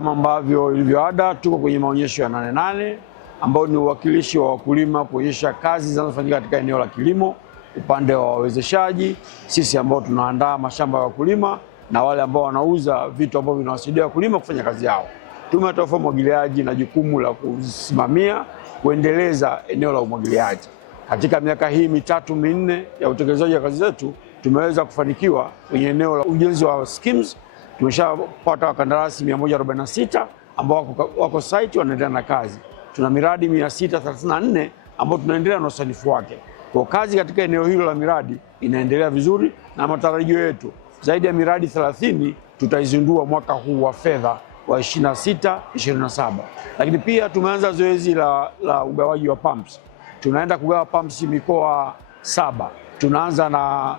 Kama ambavyo ilivyoada, tuko kwenye maonyesho ya Nane Nane ambao ni uwakilishi wa wakulima kuonyesha kazi zinazofanyika katika eneo la kilimo, upande wa wawezeshaji, sisi ambao tunaandaa mashamba ya wakulima na wale ambao wanauza vitu ambavyo vinawasaidia wakulima kufanya kazi yao. Tume ya Taifa ya Umwagiliaji na jukumu la kusimamia kuendeleza eneo la umwagiliaji. Katika miaka hii mitatu minne ya utekelezaji wa kazi zetu, tumeweza kufanikiwa kwenye eneo la ujenzi wa schemes. Tumeshapata wakandarasi 146 ambao wako site wanaendelea na kazi. Tuna miradi 634 ambao tunaendelea na usanifu wake. Kwa kazi katika eneo hilo la miradi inaendelea vizuri, na matarajio yetu zaidi ya miradi 30 tutaizindua mwaka huu wa fedha wa 26-27. Lakini pia tumeanza zoezi la ugawaji wa pumps. Tunaenda kugawa pumps mikoa 7. Tunaanza na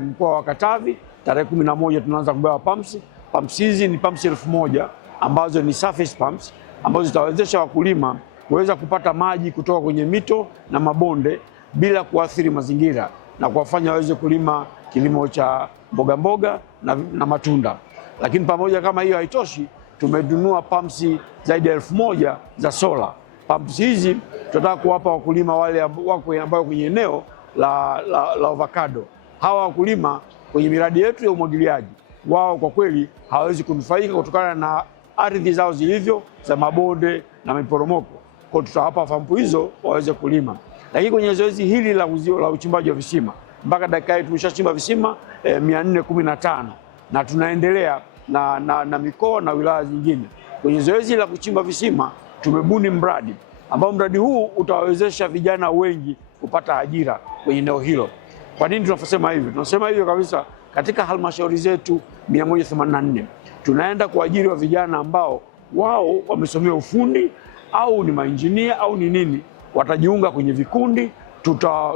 mkoa wa Katavi tarehe 11 tunaanza kugawa pumps. Pumps hizi ni pumps 1000 ambazo ni surface pumps ambazo zitawezesha wakulima kuweza kupata maji kutoka kwenye mito na mabonde bila kuathiri mazingira na kuwafanya waweze kulima kilimo cha mboga mboga na matunda. Lakini pamoja kama hiyo haitoshi, tumenunua pumps zaidi ya 1000 za sola. Pumps hizi tunataka kuwapa wakulima wale ambao kwenye eneo la avocado. Hawa wakulima kwenye miradi yetu ya umwagiliaji, wao kwa kweli hawawezi kunufaika kutokana na ardhi zao zilivyo za mabonde na miporomoko. Kwa tutawapa pampu hizo waweze kulima. Lakini kwenye zoezi hili la uchimbaji wa visima, mpaka dakika hii tumeshachimba visima 415 na tunaendelea na mikoa na wilaya zingine. Kwenye zoezi la kuchimba visima tumebuni mradi ambao mradi huu utawawezesha vijana wengi kupata ajira kwenye eneo hilo. Kwa nini tunasema hivyo? Tunasema hivyo kabisa, katika halmashauri zetu 184 tunaenda kuajiri wa vijana ambao wao wamesomea ufundi au ni mainjinia au ni nini, watajiunga kwenye vikundi.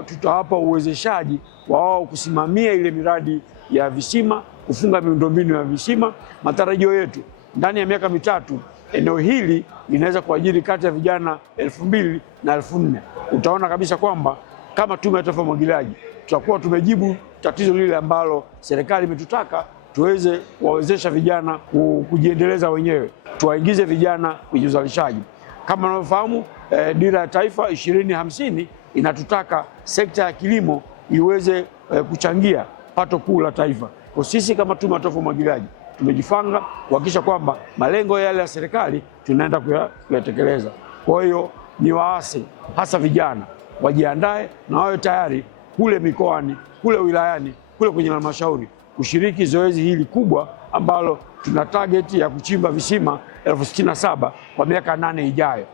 Tutawapa uwezeshaji wa wao kusimamia ile miradi ya visima, kufunga miundombinu ya visima. Matarajio yetu ndani ya miaka mitatu eneo hili linaweza kuajiri kati ya vijana 2000 na 4000. Utaona kabisa kwamba kama Tume ya Taifa ya Umwagiliaji tutakuwa tumejibu tatizo lile ambalo serikali imetutaka tuweze kuwawezesha vijana kujiendeleza wenyewe, tuwaingize vijana kwenye uzalishaji. Kama unavyofahamu, Dira ya Taifa 2050 inatutaka sekta ya kilimo iweze kuchangia pato kuu la taifa. Kwa sisi kama Tume ya Taifa ya Umwagiliaji tumejipanga kuhakikisha kwamba malengo yale ya serikali tunaenda kuyatekeleza. Kwa hiyo ni waase hasa vijana wajiandae na wawe tayari kule mikoani, kule wilayani, kule kwenye halmashauri kushiriki zoezi hili kubwa ambalo tuna target ya kuchimba visima 1067 kwa miaka 8 ijayo.